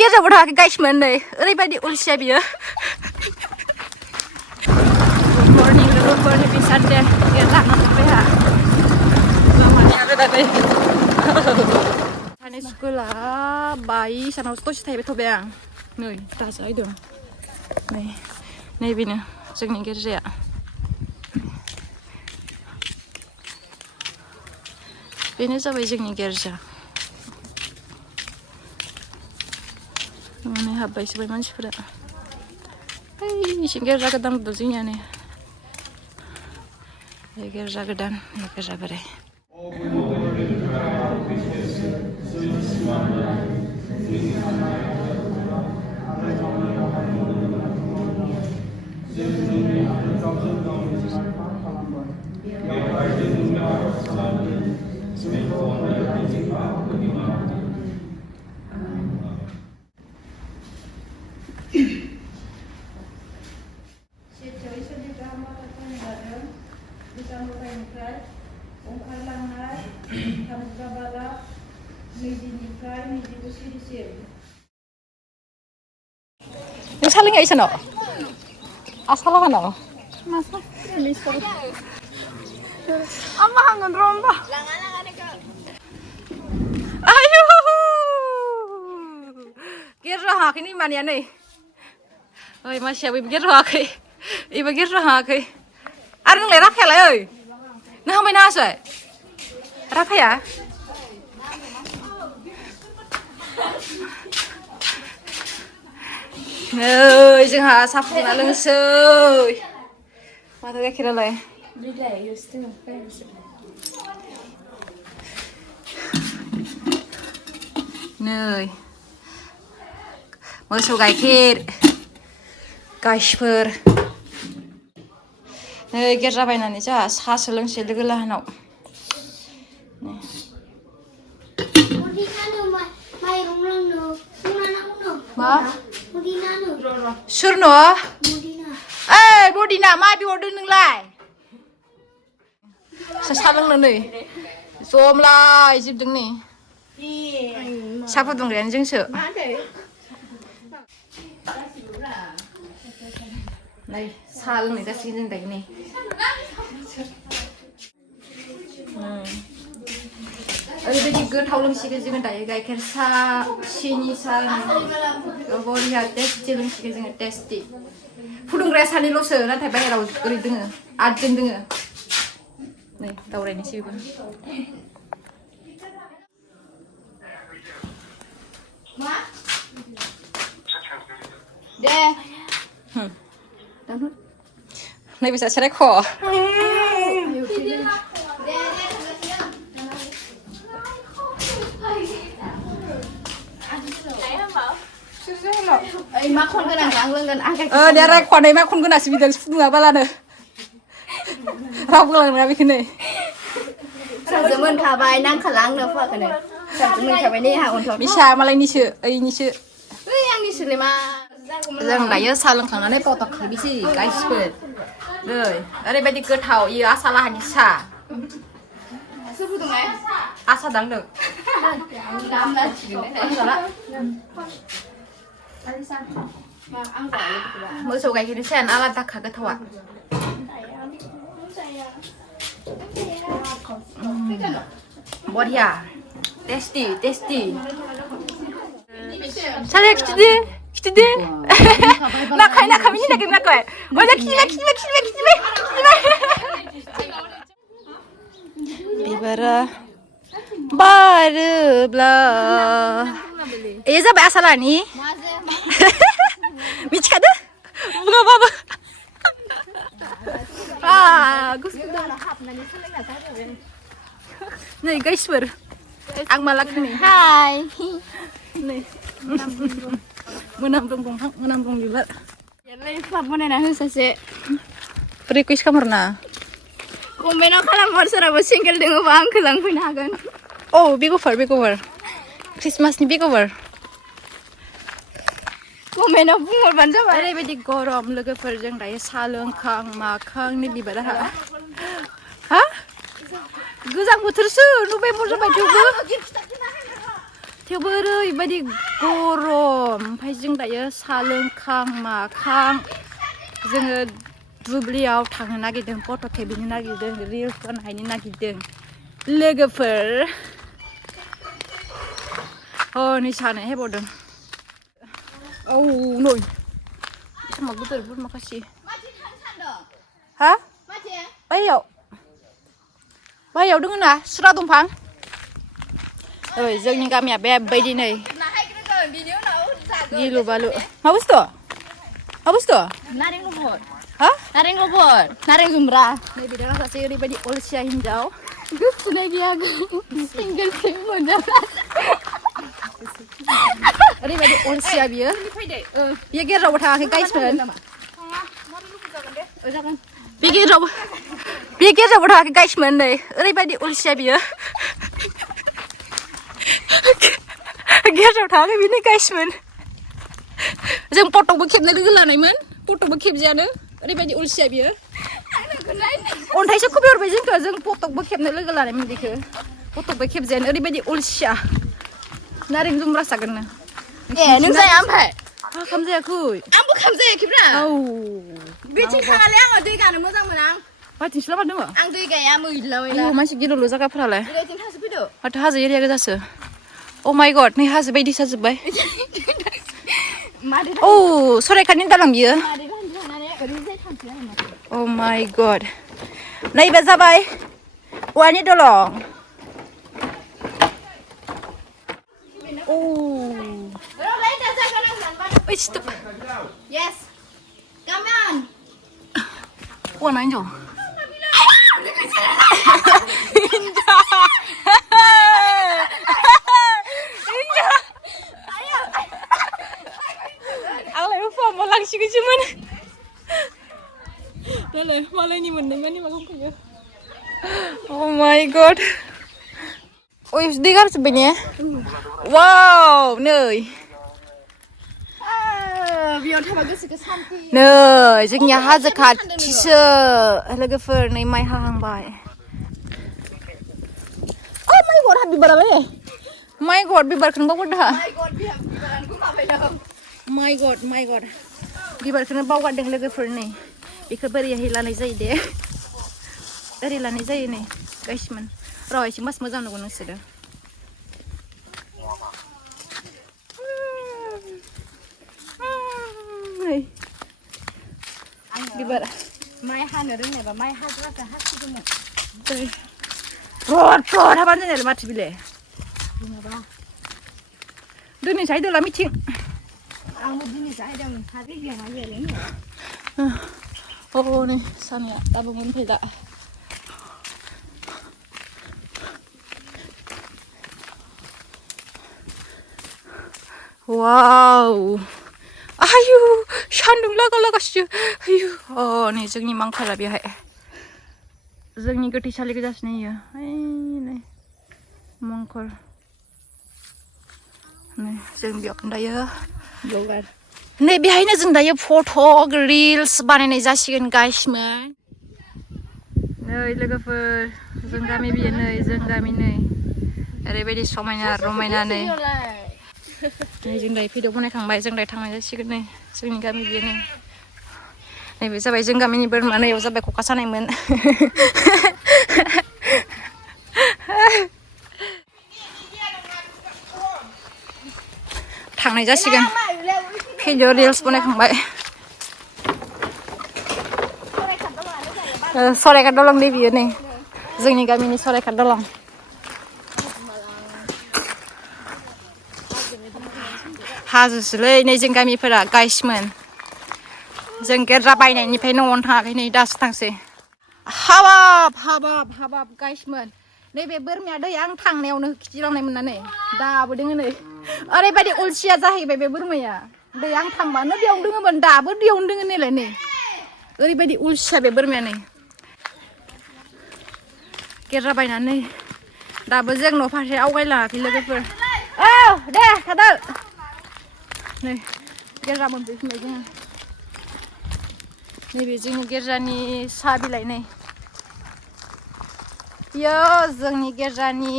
गेजेरावबो थाङाखै गाइसमोन नै ओरैबायदि उलसिया बियो गुड मर्निं लोगोफोर हेपि सानडे गेरजानो थांबाय हा लामानि आरो दा दै थांनाय स्कुला बाय सानावसो दसे थाहैबाय थबाय आं नै दासो फैदों नैबेनो जोंनि गिर्जाया बेनो जाबाय जोंनि गिर्जा माने हाबबायसो बाय मानसिफोरा इसे गिर्जा गोदान लुदों जोंनियानो गिर्जा गोदान गिर्जा बोराय neng saling nggak isono asal kan lo masa ama hangon romba ayo gerja hak ini mana nih oi masih ibu gerja hak ibu gerja hak ada neng lerap ya lah oi nah main asa rap ya नै जोंहा साहा फुदुंना लोंसै माथो गाइखेरालाय नै मोसौ गाइखेर गाइसफोर नै गिर्जा बायनानै जोंहा साहासो लोंसै लोगो लाहानाव मा सोरनो बदिना मा बिहरदों नोंलाय साहा लोंनो नै जमलाय जोबदों नै साहा फुदुंग्रायानो जोंसो नै साहा लोंनाय जासिगोन जों दायो नै ओरैबायदि गोथाव लोंसिगोन जोङो दायो गाइखेर साहा सिनि साहा बरिया टेस्टि लोंसिगोन जोङो टेस्टि फुदुंग्राया सानैल'सो नाथाय बाहेराव ओरै दोङो आठजन दोङो नै दावरायनोसै बेबो दे नैबे सासे रायख' मा खन गोनां आं लोंगोन दे रायख'नाय मा खन गोनांसो बिदों फुदुङा बालानो रावबो लांना बेखौनो सानजों मोनखाबाय नांखाला आंनो फुवाखौनो सानजों मोनखाबाय नै हा अन्थाव बिसा मालायनिसो ओइनिसो आंनिसोलै मा जों दायो साहा लोंखांनानै फट' खेबनोसै गाइसफोर नै ओरैबायदि गोथाव इयो आसालाहानि साहा सोर फुदुंनाय आसा दांदों मोसौ गाइखेरनि सायानो आलादाखा गोथावा बरिया टेस्टि टेस्टि साले खिथुदो नाखाय मिनि नागिर नाखाय मोजां खिथिबाय बिबारा बारोब्ला ए जाबाय आसालानि मिथिखादो बुङाबाबो नै गाइसफोर आं माला खोनाय हाय नै मोनामब्रुं दंफां मोनामब्रुं बिबार पाप बनायना हो सासे रिकुवेस्ट खालामहरना कमेन्टआव खालामहर सोरहाबा सिंगेल दङबा आंखौ लांफैनो हागोन औ बेगफोर ख्रिस्टमासनि बेगफोर कमेन्टआव बुंहरबानो जाबाय ओरैबायदि गरम लोगोफोरजों दायो साहा लोंखां माखांनि बिबारा हा गोजां बोथोरसो नभेम्बर जाबाय थेवबो थेवबो ओरैबायदि गरम ओमफ्राय जों दायो साहा लोंखां माखां जोङो दुब्लियाव थांनो नागिरदों फट' खेबनो नागिरदों रिल्स बानायनो नागिरदों लोगोफोर नै सानो हेब'दों औ नै sama गिदिरफोर माखासे हा बाययाव दङ ना सुरा दंफां ओइ जोंनि गामिया बेबायदि नै गिलु बालु मा बुस्थु नारें लबर हा नारें लबर नारें जुमब्रा नै बिदा सासे ओरैबायदि अलसिया हिनजाव गोसोनाय गैया सिंगोल सिं मोनजाब्ला ओरैबायदि अलसिया बियो गेजेरावबो थाङाखै गाइसमोन बे गेजेरावबो थाङाखै गाइसमोन नै ओरैबायदि अलसिया बियो गेजेराव थाङाखै बिनो गाइसमोन जों फट'बो खेबनो लोगो लानायमोन फट'बो खेबजायानो ओरैबायदि अलसिया बियो अन्थाइसो खुबैहरबाय जोंखौ जों फट'बो खेबनो लोगो लानायमोन बेखौ फट'बो खेबजायानो ओरैबायदि अलसिया नारें जुमब्रा जागोननो नों जाया ओमफ्राय खामजायाखै आंबो खामजायाखैब्रा औ बेथिं थाङालै आङो दै गानो मोजां मोना बाथिंसो लामा दङ आं दै गाया मैला मानसि गिलुलु जायगाफोरालाय बेथिं थांसो फैदो माथो हाजो एरिया गोजासो अ माय गड नै हाजो बायदि जाजोब्बाय औ सराइखाटनि दालां बियो अ माय गड नैबे जाबाय औवानि दलं Yes. Come on. What angel? Alay lupa malang sih cuman. Dalai malay ni mendingan ni malang punya. Oh my god. Oh, dengar sebenarnya. Wow, nih. नै जोंनिया हाजो खाथिसो लोगोफोर नै माइ हाहांबाय माइ गड बिबारालाय माइ गड बिबारखौनो बावगारदों माइ गड बिबारखौनो बावगारदों लोगोफोर नै बेखौ बोरैहाय लानाय जायो दे ओरै लानाय जायो नै गाइसमोन र' एसे मास मोजां नुगोन नोंसोरो बिबार माइ हानो रोंनायबा माइ हाग्राखौ हासिगौमोन रद हाबानो जानाय माथो बिलाय दिनै जाहैदोंला मिथिं आंबो दिनै जाहैदोंमोन हाथै गैया मा गैयालै नै सानाया दाबो मोनफैदा वाव आयु सान्दुं लागासिनो आयु नै जोंनि मांखाला बेहाय जोंनि गोथैसालि गोजासिनो इयो नै मंखर नै जों बेयाव दायो नै बेहायनो जों दायो फट' रिल्स बानायनाय जासिगोन गाइसमोन नै लोगोफोर जों गामि बियो नै जों गामि नै ओरैबायदि समायना रमायना नै जों दायो भिडिअ बनायखांबाय जों दायो थांनाय जासिगोन नै जोंनि गामि बियो नै नैबे जाबाय जों गामिनि बोरमा नैयाव जाबाय खखा सानायमोन थांनाय जासिगोन भिडिअ रिल्स बनायखांबाय सराइघाट दलं नै बियो नै जोंनि गामिनि सराइघाट दलं हाजोसोलै नै जों गामिफोरा गाइसमोन जों गेरजा बायनायनिफ्राय न'आवनो थाङाखै नै दासो थांसै हाबाब गाइसमोन नैबे बोरमाया दै आं थांनायावनो खिथिलांनायमोन ना नै दाबो दोङो नै ओरैबायदि अलसिया जाहैबाय बे बोरमाया दै आं थांबानो बेयावनो दोङोमोन दाबो दैयावनो दोङो नालाय नै ओरैबायदि अलसिया बे बोरमाया नै गेरजा बायनानै दाबो जों न' फारसे आवगायलाङाखै लोगोफोर औ दे थादो नै गेरजा मोनफैफिनबाय जोङो नैबे जोंनि गेरजानि साहा बिलाइ नै बियो जोंनि गेरजानि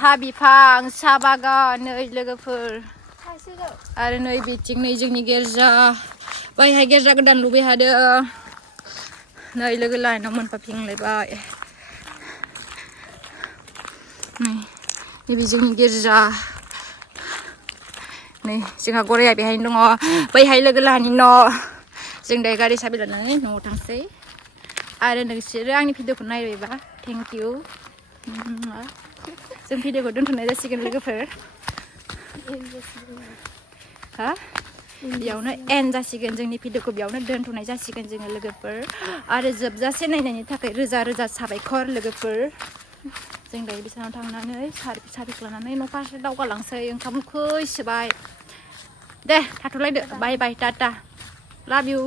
सा बिफां सा बागान नै लोगोफोर आरो नै बिथिं नै जोंनि गिर्जा बैहाय गिर्जा गोदान लुबाय हादों नै लोगो लाइनाव मोनफाफिनलायबाय नैबे जोंनि गिर्जा नै जोंहा गराया बेहायनो दङ बैहाय लोगो लाहानि न' जों दायो गारि साबि लानानै न'आव थांसै आरो नोंसोरो आंनि भिडिअखौ नायबायबा थेंक इउ जों भिडिअखौ दोनथ'नाय जासिगोन लोगोफोर हा बेयावनो एन्ड जासिगोन जोंनि भिडिअखौ बेयावनो दोनथ'नाय जासिगोन जोङो लोगोफोर आरो जोबजासे नायनायनि थाखाय रोजा रोजा साबायखर लोगोफोर जों दायो बिसानाव थांनानै साबिखौ लानानै न' फारसे दावगालांसै ओंखाम उखैसोबाय दे थाथ'लायदो बाय बाय टाटा लाभ इउ